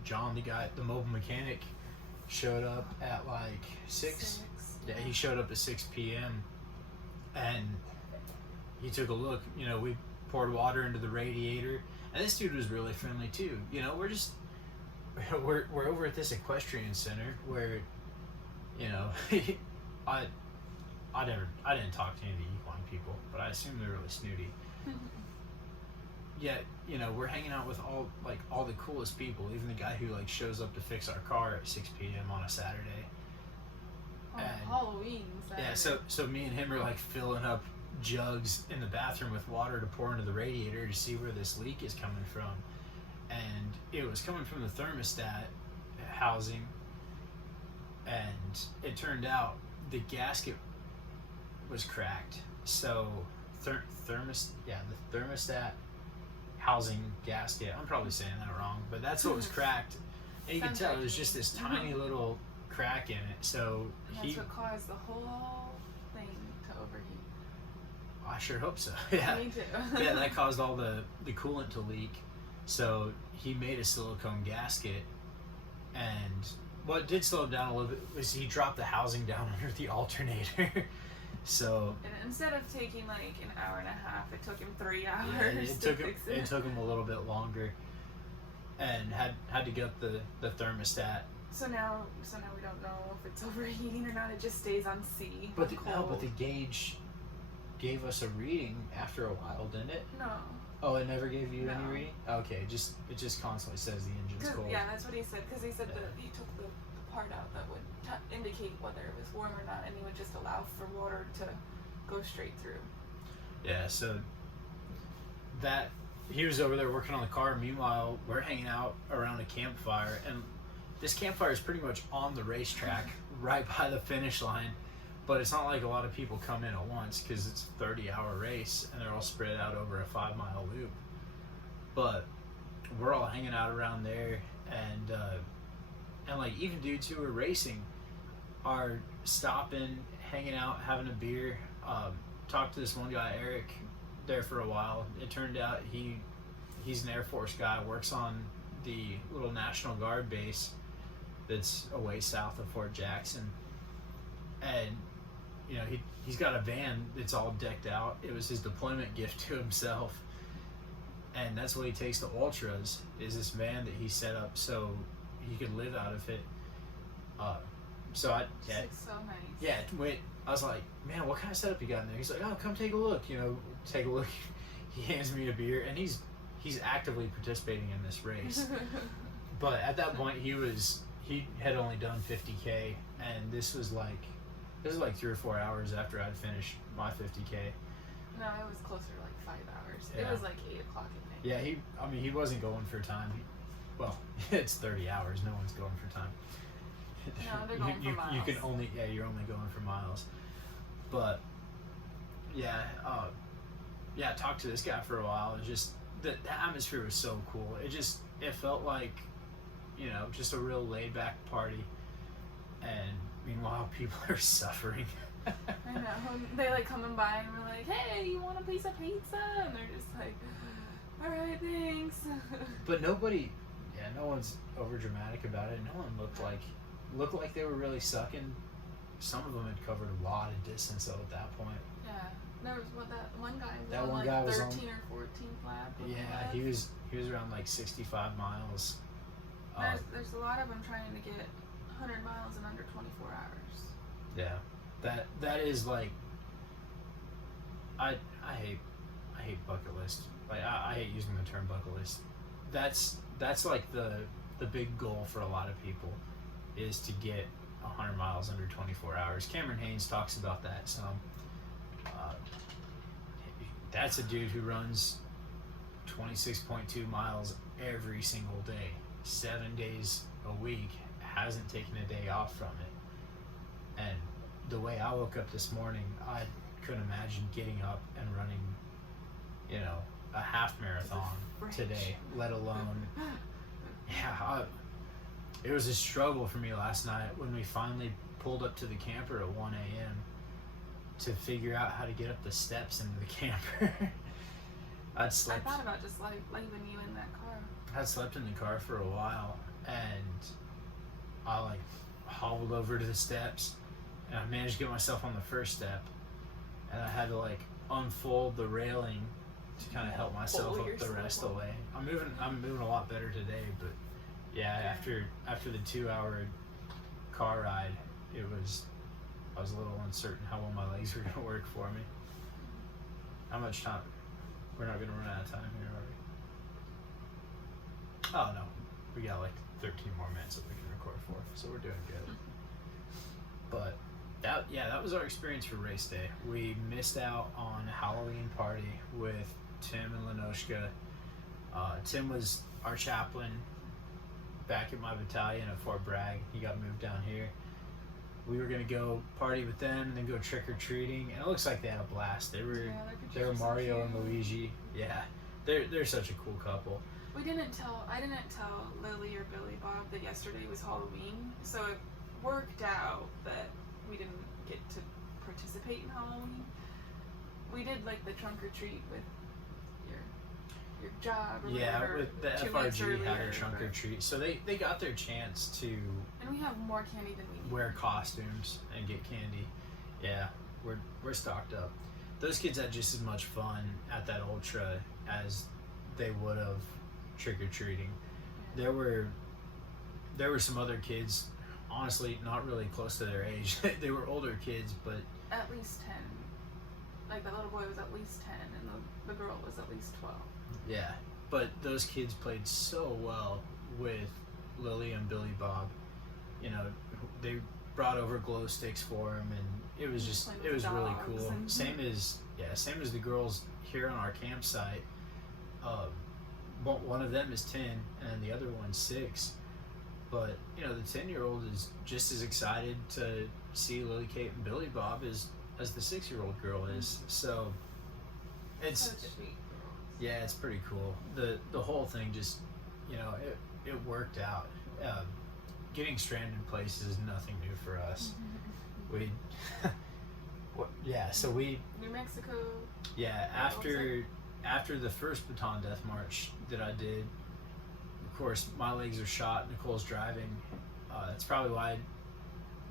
John, the mobile mechanic, showed up at like 6. Yeah, he showed up at 6 p.m. and he took a look. We poured water into the radiator, and this dude was really friendly too. We're over at this equestrian center where, I didn't talk to any of the equine people, but I assume they're really snooty. Yet, we're hanging out with all the coolest people, even the guy who shows up to fix our car at 6 p.m. on a Saturday. On Halloween Saturday. Yeah, so me and him are filling up jugs in the bathroom with water to pour into the radiator to see where this leak is coming from. And it was coming from the thermostat housing, and it turned out the gasket was cracked. So the thermostat housing gasket, I'm probably saying that wrong, but that's what was cracked. And you can tell it was just this tiny little crack in it. So that's what caused the whole thing to overheat. I sure hope so. Yeah. Me too. Yeah, that caused all the coolant to leak. So he made a silicone gasket, and what did slow him down a little bit was he dropped the housing down under the alternator. So and instead of taking an hour and a half, it took him 3 hours. Yeah, it took him a little bit longer, and had to get the thermostat. So now we don't know if it's overheating or not. It just stays on C. But the gauge gave us a reading after a while, didn't it? No. Oh, it never gave you any reading? Okay, it just constantly says the engine's cold. Yeah, that's what he said. Because he said that he took the part out that would indicate whether it was warm or not, and he would just allow for water to go straight through. Yeah, so that he was over there working on the car. Meanwhile, we're hanging out around a campfire, and this campfire is pretty much on the racetrack, right by the finish line. But it's not like a lot of people come in at once, because it's a 30-hour race and they're all spread out over a 5-mile loop. But we're all hanging out around there, and even dudes who are racing are stopping, hanging out, having a beer. Talked to this one guy, Eric, there for a while. It turned out he's an Air Force guy, works on the little National Guard base that's away south of Fort Jackson, and he's got a van that's all decked out. It was his deployment gift to himself, and that's what he takes to ultras, is this van that he set up so he could live out of it. It's so nice. Yeah, I was like, man, what kind of setup you got in there? He's like, oh, come take a look. Take a look. He hands me a beer, and he's actively participating in this race. But at that point, he had only done 50K, and this was like 3 or 4 hours after I'd finished my 50K. No, it was closer to 5 hours. Yeah. It was 8 o'clock at night. Yeah, he wasn't going for time. Well, it's 30 hours. No one's going for time. No, they're going for miles. You can only you're only going for miles. But yeah, I talked to this guy for a while. And just the atmosphere was so cool. It felt like, just a real laid back party. And meanwhile, people are suffering. I know. They like coming by and we're like, "Hey, you want a piece of pizza?" And they're just like, "All right, thanks." But no one's over dramatic about it. No one looked like they were really sucking. Some of them had covered a lot of distance though at that point. Yeah, there was that one guy. That one like guy was 13 or 14 lap. Yeah, he was around like 65 miles. There's a lot of them trying to get 100 miles in under 24 hours. Yeah, that is like. I hate bucket list. Like I hate using the term bucket list. That's like the big goal for a lot of people, is to get 100 miles under 24 hours. Cameron Haynes talks about that some. That's a dude who runs 26.2 miles every single day, 7 days a week, hasn't taken a day off from it. And the way I woke up this morning, I couldn't imagine getting up and running, a half marathon today, let alone. Yeah, it was a struggle for me last night when we finally pulled up to the camper at 1 a.m. to figure out how to get up the steps into the camper. I thought about just like leaving you in that car. I'd slept in the car for a while, and I like hobbled over to the steps, and I managed to get myself on the first step, and I had to like unfold the railing to kind of help myself up the rest of the way. I'm moving a lot better today, but yeah, after the 2-hour car ride, I was a little uncertain how well my legs were gonna work for me. How much time? We're not gonna run out of time here, are we? Oh no, we got like 13 more minutes that we can record for, so we're doing good. But that was our experience for race day. We missed out on Halloween party with Tim and Lenoshka. Tim was our chaplain back at my battalion at Fort Bragg. He got moved down here. We were gonna go party with them and then go trick or treating, and it looks like they had a blast. They were Mario and Luigi. Yeah, they're such a cool couple. I didn't tell Lily or Billy Bob that yesterday was Halloween, so it worked out that we didn't get to participate in Halloween. We did like the trunk or treat with your job or whatever. With the FRG had a trunk or treat, so they got their chance to. And we have more candy than we need. Wear costumes and get candy. Yeah, we're stocked up. Those kids had just as much fun at that ultra as they would have trick or treating. Yeah. There were some other kids, honestly, not really close to their age. They were older kids, but at least 10. Like the little boy was at least 10, and the girl was at least 12. Yeah, but those kids played so well with Lily and Billy Bob. They brought over glow sticks for him, and it was really cool. Same as the girls here on our campsite. One of them is 10, and the other one's 6. But the 10-year-old is just as excited to see Lily Kate and Billy Bob as the 6-year-old girl is. So it's it's pretty cool. The whole thing just it worked out. Getting stranded in places is nothing new for us. We New Mexico. Yeah, after the first Baton Death March that I did, of course my legs are shot. Nicole's driving. That's probably why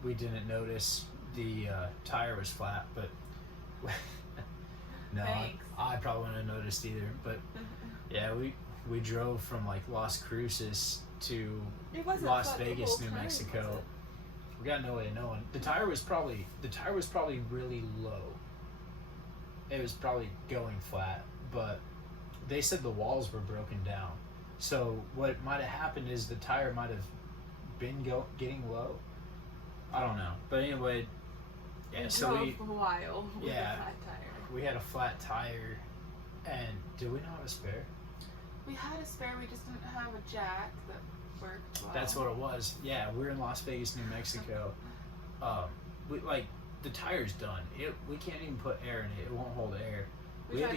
we didn't notice the tire was flat, but no, I probably wouldn't have noticed either. But yeah, we drove from like Las Cruces to Las Vegas, New Mexico. We got no way of knowing. The tire was probably really low. It was probably going flat, but they said the walls were broken down. So what might have happened is the tire might have been getting low. I don't know, but anyway, yeah. So we drove a while with a flat tire. We had a flat tire, and did we not have a spare? We had a spare. We just didn't have a jack that worked well. That's what it was. Yeah, we're in Las Vegas, New Mexico. We like the tire's done. We can't even put air in it. It won't hold air. We had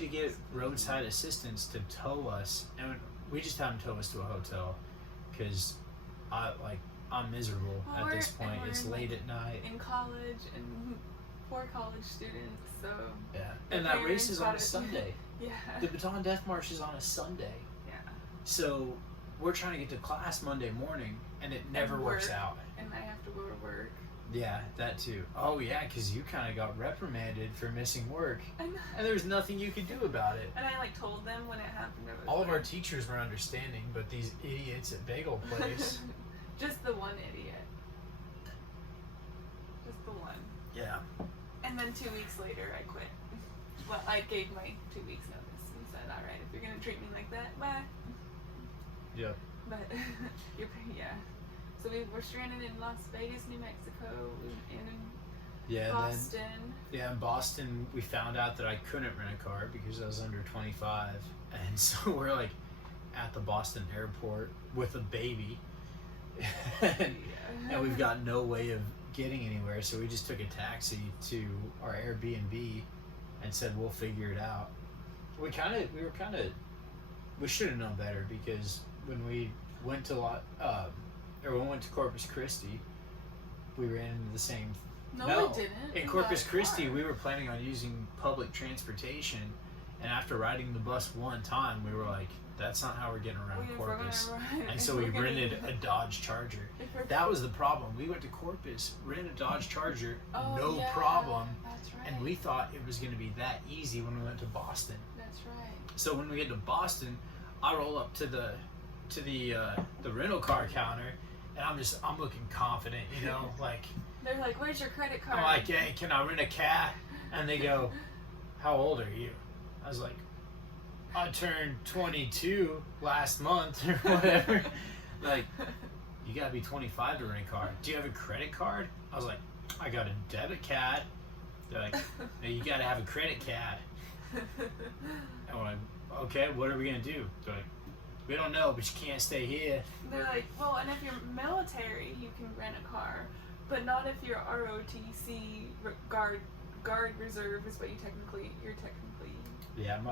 to get roadside assistance to tow us, and we just had them tow us to a hotel because I'm miserable at this point. It's late at night. In college, and poor college students, so yeah. And that race is on a Sunday. Yeah. The Baton Death March is on a Sunday. Yeah. So we're trying to get to class Monday morning, and it never works out. And I have to go to work. Yeah, that too. Oh yeah, because you kind of got reprimanded for missing work, and there was nothing you could do about it. And I told them when it happened. All of our teachers were understanding, but these idiots at Bagel Place. Just the one idiot. Just the one. Yeah. And then 2 weeks later, I quit. Well, I gave my 2 weeks notice and said, "All right, if you're gonna treat me like that, bye." Yeah. But yeah. So we were stranded in Las Vegas, New Mexico, in Boston. In Boston, we found out that I couldn't rent a car because I was under 25, and so we're like at the Boston airport with a baby, and we've got no way of getting anywhere. So we just took a taxi to our Airbnb and said we'll figure it out. We should have known better because when we went to when we went to Corpus Christi, we ran into the same. No, we didn't. In Corpus Christi, we were planning on using public transportation, and after riding the bus one time, we were like, "That's not how we're getting around Corpus." And so we rented a Dodge Charger. That was the problem. We went to Corpus, rented a Dodge Charger, no problem, that's right. and we thought it was going to be that easy when we went to Boston. That's right. So when we get to Boston, I roll up to the rental car counter, and I'm looking confident, like. They're like, "Where's your credit card?" I'm like, "Hey, can I rent a cat?" And they go, "How old are you?" I was like, "I turned 22 last month," or whatever. Like, "You gotta be 25 to rent a car. Do you have a credit card?" I was like, "I got a debit card." They're like, "No, you gotta have a credit card." And I'm like, "Okay, what are we gonna do?" They're like, "We don't know, but you can't stay here." They're like, "Well, and if you're military, you can rent a car, but not if you're ROTC guard reserve is what you're technically." Yeah, I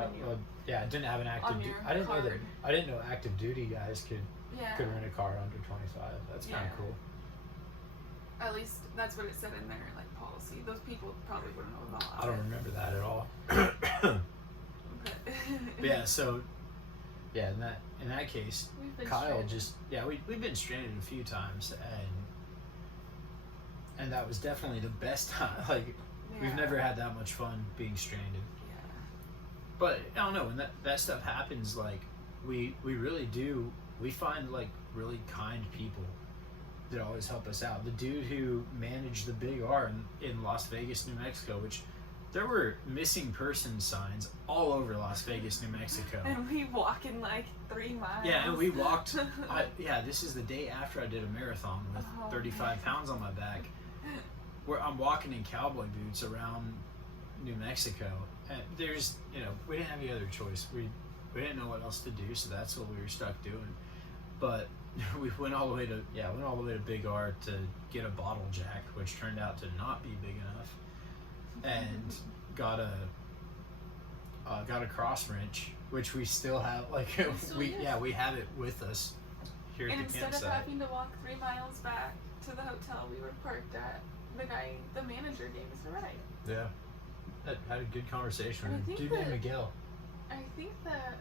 didn't have an active. I didn't know active duty guys could rent a car under 25. That's kind of cool. At least that's what it said in their policy. Those people probably wouldn't know about it. I don't remember that at all. But yeah, so in that case, Kyle stranded. We've been stranded a few times, and that was definitely the best time. We've never had that much fun being stranded. Yeah. But I don't know, when that stuff happens, we really do. We find really kind people that always help us out. The dude who managed the Big R in Las Vegas, New Mexico, which there were missing person signs all over Las Vegas, New Mexico. And we walk in 3 miles. Yeah, and we walked. This is the day after I did a marathon with 35 pounds on my back. Where I'm walking in cowboy boots around New Mexico. And there's, we didn't have any other choice. We didn't know what else to do, so that's what we were stuck doing. But we went all the way to Big R to get a bottle jack, which turned out to not be big enough, and got a cross wrench, which we still have. We have it with us here at the campsite. And instead of having to walk 3 miles back to the hotel we were parked at, the manager gave us a ride. Yeah. Had a good conversation with a dude named Miguel. I think that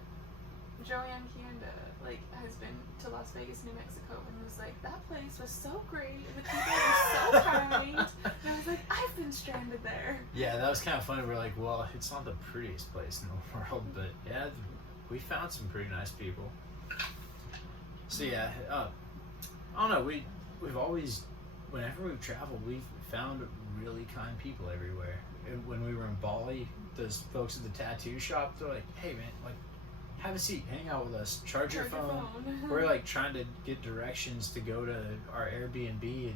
Joanne Kianda has been to Las Vegas, New Mexico, and was like, "That place was so great, and the people were so kind." And I was like, "I've been stranded there." Yeah, that was kind of funny. We're like, well, it's not the prettiest place in the world, but yeah, we found some pretty nice people. So yeah, I don't know. We've always, whenever we've traveled, we've found really kind people everywhere. When we were in Bali, those folks at the tattoo shop, they're like, "Hey man, have a seat, hang out with us, charge your phone." We're trying to get directions to go to our Airbnb,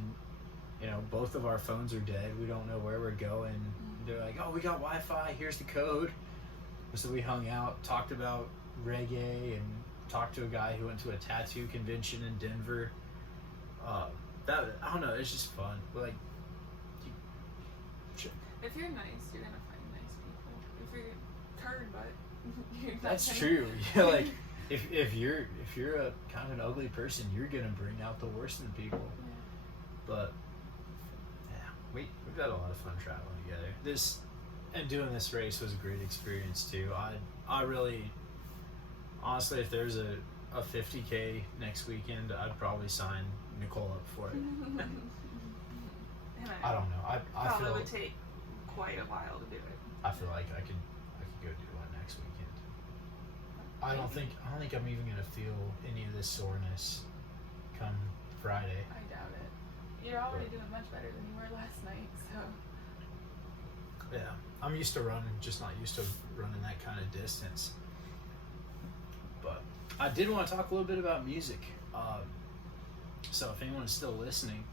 and both of our phones are dead. We don't know where we're going. They're like, "Oh, we got Wi-Fi, here's the code." So we hung out, talked about reggae and talked to a guy who went to a tattoo convention in Denver. That I don't know, it's just fun. Like, if you're nice, you're gonna find nice people. If you're turd butt, you're not that's gonna... true. Yeah, like if you're a kind of an ugly person, you're gonna bring out the worst in people. Yeah. But yeah, we've had a lot of fun traveling together. And doing this race was a great experience too. I really, honestly, if there's a 50K next weekend, I'd probably sign Nicole up for it. I don't know. I probably feel would take quite a while to do it. I feel like I could go do one next weekend. I don't think I'm even gonna feel any of this soreness come Friday. I doubt it. You're already doing much better than you were last night, so. Yeah, I'm used to running, just not used to running that kind of distance. But I did want to talk a little bit about music. So if anyone's still listening,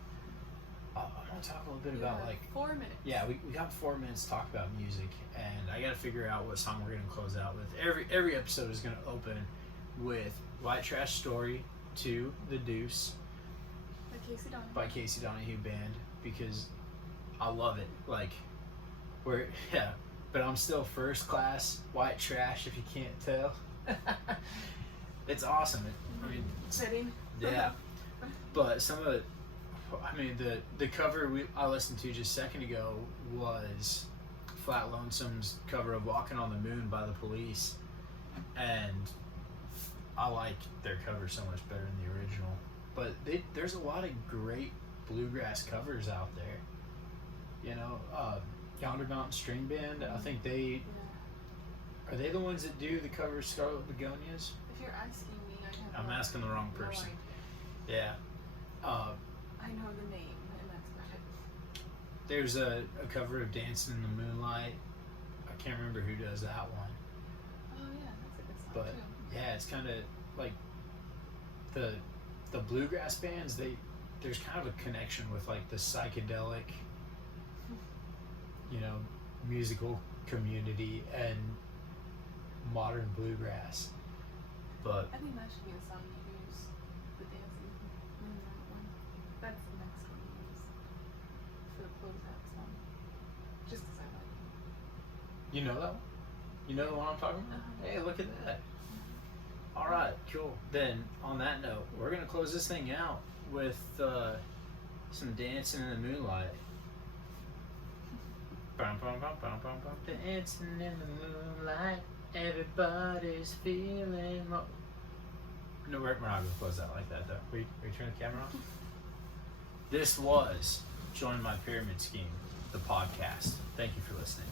I want to talk a little bit about 4 minutes. Yeah, we got 4 minutes to talk about music, and I got to figure out what song we're gonna close out with. Every episode is gonna open with White Trash Story to The Deuce by Casey Donahue Band, because I love it. Like, but I'm still first class white trash, if you can't tell. It's awesome. I mean, Sitting. yeah. But some of it, I mean, the cover I listened to just a second ago was Flat Lonesome's cover of Walking on the Moon by the Police, and I like their cover so much better than the original. But there's a lot of great bluegrass covers out there. You know, Yonder Mountain String Band, I think are they the ones that do the cover of Scarlet Begonias? If you're asking me, I'm asking the wrong person. No idea. Yeah. I know the name, and that's about it. There's a cover of Dancing in the Moonlight. I can't remember who does that one. Oh yeah, that's a good song But too. yeah, it's kind of like the bluegrass bands. There's kind of a connection with like the psychedelic, you know, musical community and modern bluegrass. But I think that should be the song you use, the Dancing Moonlight one. That's the next one you use for the closeout song. Just because I like it. you know that one? You know the one I'm talking about? Uh-huh. Hey, look at that. All right, cool. Then on that note, we're gonna close this thing out with some Dancing in the Moonlight. Dancing in the moonlight, everybody's feeling. No, we're not gonna close out like that though. We turn the camera off. This was Join My Pyramid Scheme, the podcast. Thank you for listening.